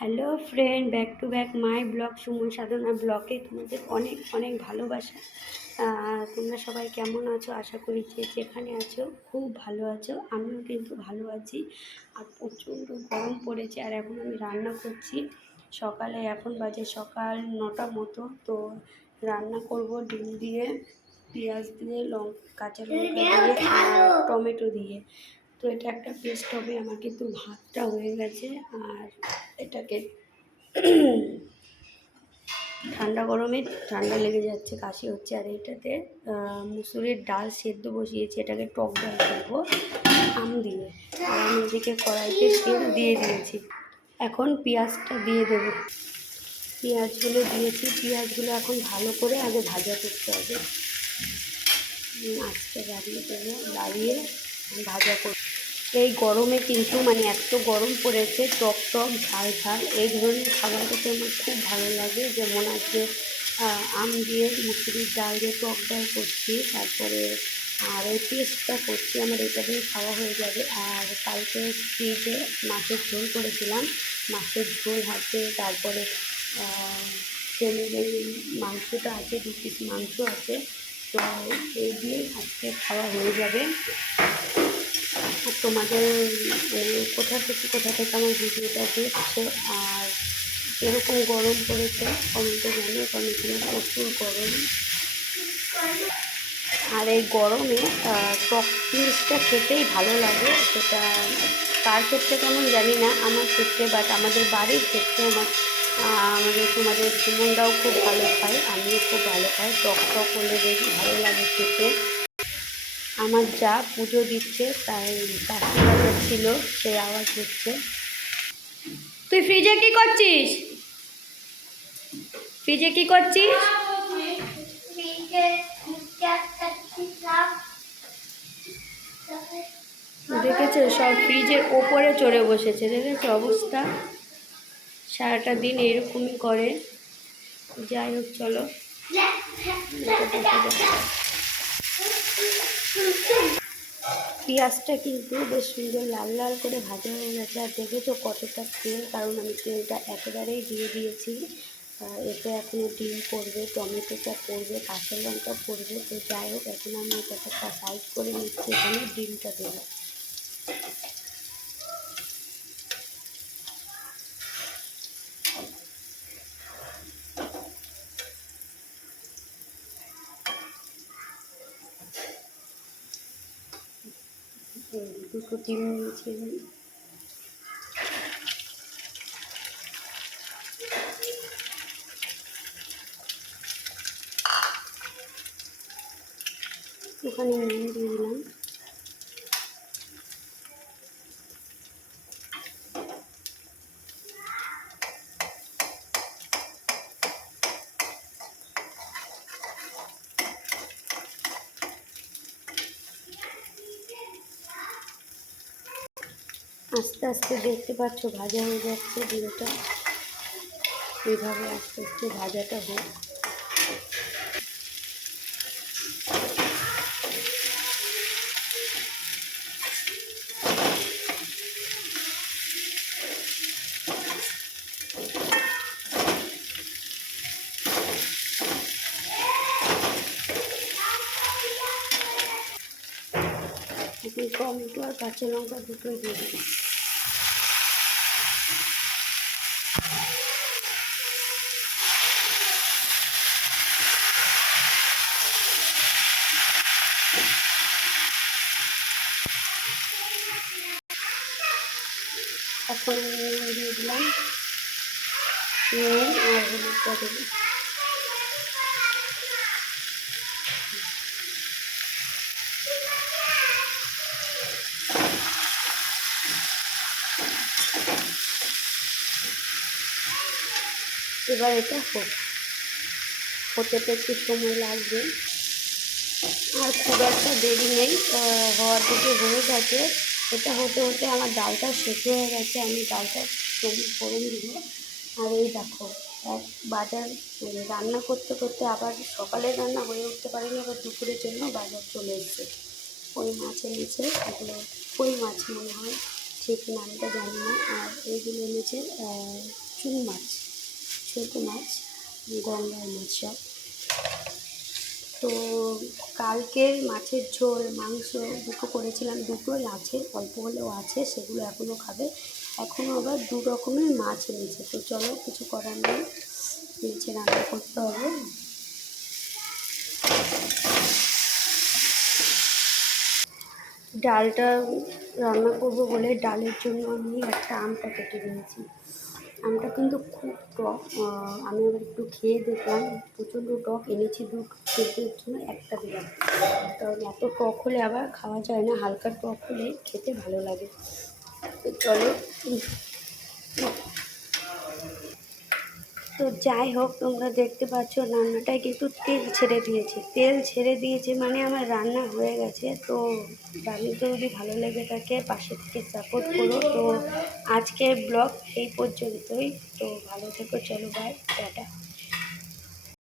Hello friend back to back my blog Suman Sadhana ব্লগে তোমাদের অনেক অনেক ভালোবাসা। তোমরা সবাই কেমন আছো? আশা করি যে যেখানে আছো, খুব ভালো আছো। আমিও কিন্তু ভালো আছি। আর প্রচণ্ড গরম পড়েছে, আর এখন আমি রান্না করছি। সকালে এখন বাজে সকাল নটা মতো, তো রান্না করব ডিম দিয়ে, পেঁয়াজ দিয়ে লঙ্কা কাঁচা লঙ্কা দিয়ে টমেটো দিয়ে। তো এটা একটা পেস্ট হবে, আমার কিন্তু ভাতটা হয়ে গেছে। আর এটাকে ঠান্ডা গরমে ঠান্ডা লেগে যাচ্ছে, কাশি হচ্ছে, আর এটাতে মুসুরির ডাল সেদ্ধ বসিয়েছি, এটাকে টক ডাল করব, আম দিয়ে। আর আমি এদিকে কড়াইতে তেল দিয়ে দিয়েছি। এখন পেঁয়াজটা দিয়ে দেবো। পেঁয়াজগুলো দিয়েছি, পেঁয়াজগুলো এখন ভালো করে আগে ভাজা করতে হবে। আস্তে দাঁড়িয়ে দেবো, দাঁড়িয়ে ভাজা করব। এই গরমে কিন্তু মানে এত গরম পড়েছে, টক টক, ঝাল ঝাল, এই ধরনের খাবার খেতে আমার খুব ভালো লাগে। যেমন আজকে আম দিয়ে মুসুরির ডাল দিয়ে টক ডাল করছি, তারপরে আর এই পেস্টটা করছি, আমার এটা দিয়ে খাওয়া হয়ে যাবে। আর কালকে ফ্রিজে মাছের ঝোল করেছিলাম, মাছের ঝোল হাতে, তারপরে ছেলের মাংসটা আছে, দু পিস মাংস আছে, তো এই দিয়ে আজকে খাওয়া হয়ে যাবে। আর তোমাদের কোথা থেকে কোথা থেকে আমার ভিডিওটা দেখছ? আর এরকম গরম পড়েছে, কমেন্টে জানিও, কারণ এখানে প্রচুর গরম। আর এই গরমে টক জিনিসটা খেতেই ভালো লাগে, সেটা কার ক্ষেত্রে কেমন জানি না, আমার ক্ষেত্রে বাট আমাদের বাড়ির ক্ষেত্রে আমার আমাদের তোমাদের সুমনরাও খুব ভালো খায় আমিও খুব ভালো খাই টক টক হলে বেশ ভালো লাগে খেতে। আমার যা পুজো দিচ্ছে তাই কাশি ছিল, সেই আওয়াজ হচ্ছে। তুই ফ্রিজে কি করছিস? ফ্রিজে কি করছিস? দেখেছ, সব ফ্রিজের ওপরে চড়ে বসেছে, দেখেছ অবস্থা? সারাটা দিন এরকমই করে। যাই হোক, চলো। পেঁয়াজটা কিন্তু বেশ সুন্দর লাল লাল করে ভাজা হয়ে গেছে। আর দেখেছ কতটা তেল, কারণ আমি তেলটা একেবারেই দিয়ে দিয়েছি। এতে এখনও ডিম পড়বে, টমেটোটা পড়বে, কাঁচা লঙ্কা পড়বে। তো যাই হোক, এখন আমি এটা সাইড করে নিচ্ছি, এখানে ডিমটা দেবো। দুটো ডিম নিয়েছি আমি। ওখানে নিয়ে দিয়ে দিলাম আস্তে আস্তে দেখতে পাচ্ছ ভাজা হয়ে যাচ্ছে ডিমটা। এভাবে আস্তে আস্তে ভাজাটা হোক। টমেটো আর কাঁচা লঙ্কা দুটোই দিয়ে দিই এখন দিয়ে দিলাম নুন আর হলুদটা দেবো এবার এটা হোক হতে তো একটু সময় লাগবে। আর খুব একটা দেরি নেই হওয়ার থেকে হয়ে গেছে। এটা হতে হতে আমার ডালটা সেদ্ধ হয়ে গেছে, আমি ডালটা ফোড়ন- ফোড়ন দিব আর এই দেখো, এক বাজার মানে রান্না করতে করতে আবার সকালে রান্না হয়ে উঠতে পারিনি, আবার দুপুরের জন্য বাজার চলে এসেছে। ওই মাছ এনেছে? এগুলো কই মাছ মনে হয়? ঠিক নামটা জানি না। আর এইগুলো এনেছে চুন মাছ। ছোট মাছ, গঙ্গার মাছ সব। তো কালকের মাছের ঝোল, মাংস দুটো করেছিলাম দুটোই আছে, অল্প হলেও আছে, সেগুলো এখনও খাবে। এখনও আবার দু রকমের মাছ এনেছে। তো চলো কিছু করার নেই, নিচে রান্না করতে হবে। ডালটা রান্না করব বলে ডালের জন্য আমি একটা আমটা কেটে নিয়েছি। আমটা কিন্তু খুব টক আমি আবার একটু খেয়ে দেখলাম, প্রচণ্ড টক, এনেছি দু খেতের জন্য একটা দিলাম। কারণ এত টক হলে আবার খাওয়া যায় না, হালকা টক হলে খেতে ভালো লাগে। তো চলো তো যাই হোক, তোমরা দেখতে পাচ্ছ রান্নাটায় কিন্তু তেল ছেড়ে দিয়েছে। তেল ছেড়ে দিয়েছে মানে আমার রান্না হয়ে গেছে। তো রান্নাটা যদি ভালো লেগে থাকে, পাশে থেকে সাপোর্ট করো। তো আজকের ব্লগ এই পর্যন্তই। তো ভালো থেকো, চলো বাই টাটা।